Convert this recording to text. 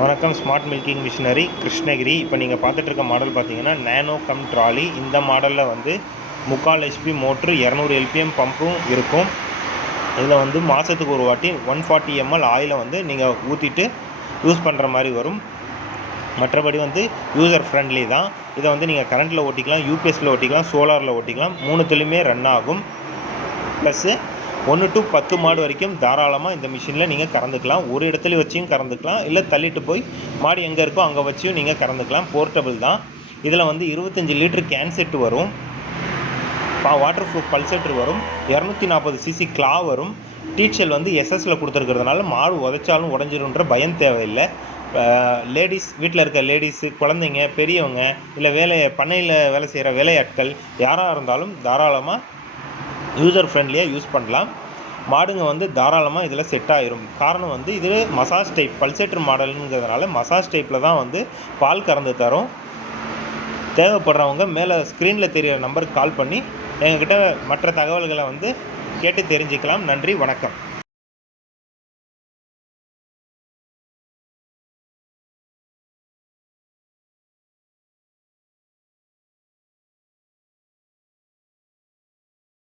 வணக்கம் smart milking machinery Krishnagiri. இப்போ நீங்கள் பார்த்துட்டு இருக்க மாடல் பார்த்தீங்கன்னா நேனோ கம் ட்ராலி இந்த மாடலில் வந்து முக்கால் ஹெச்பி மோட்ரு இரநூறு எல்பிஎம் பம்பும் இருக்கும். இதில் வந்து மாதத்துக்கு ஒரு வாட்டி ஒன் ஃபார்ட்டி எம்எல் ஆயிலை வந்து நீங்கள் ஊற்றிட்டு யூஸ் பண்ணுற மாதிரி வரும். மற்றபடி வந்து யூசர் ஃப்ரெண்ட்லி தான். இதை வந்து நீங்கள் கரண்ட்டில் ஓட்டிக்கலாம் யூபிஎஸ்சில் ஓட்டிக்கலாம் சோலாரில் ஓட்டிக்கலாம். மூணுத்துலேயுமே ரன் ஆகும். ப்ளஸ்ஸு ஒன்று டு பத்து மாடு வரைக்கும் தாராளமாக இந்த மிஷினில் நீங்கள் கறந்துக்கலாம். ஒரு இடத்துல வச்சியும் கறந்துக்கலாம். இல்லை தள்ளிட்டு போய் மாடு எங்கே இருக்கோ அங்கே வச்சியும் நீங்கள் கறந்துக்கலாம். போர்ட்டபிள் தான். இதில் வந்து இருபத்தஞ்சி லிட்டர் கேன் செட் வரும். வாட்டர் ப்ரூஃப் பல்செட்ரு வரும். இரநூத்தி நாற்பது சிசி கிளா வரும் டீச்சல் வந்து எஸ்எஸ்ல கொடுத்துருக்கிறதுனால மாடு உதைச்சாலும் உடஞ்சிருன்ற பயம் தேவையில்லை. லேடிஸ் வீட்டில் இருக்க லேடிஸு குழந்தைங்க பெரியவங்க இல்லை வேலையை பண்ணையில் வேலை செய்கிற வேலையாட்கள் யாராக இருந்தாலும் தாராளமாக யூசர் ஃப்ரெண்ட்லியாக யூஸ் பண்ணலாம். மாடுங்க வந்து தாராளமாக இதில் செட் ஆயிரும். காரணம் வந்து இது மசாஜ் டைப் பல்சேட்டர் மாடலுங்கிறதுனால மசாஜ் டைப்பில் தான் வந்து பால் கறந்து தரும். தேவைப்படுறவங்க மேலே ஸ்க்ரீனில் தெரியிற நம்பருக்கு கால் பண்ணி எங்ககிட்ட மற்ற தகவல்களை வந்து கேட்டு தெரிஞ்சுக்கலாம். நன்றி வணக்கம்.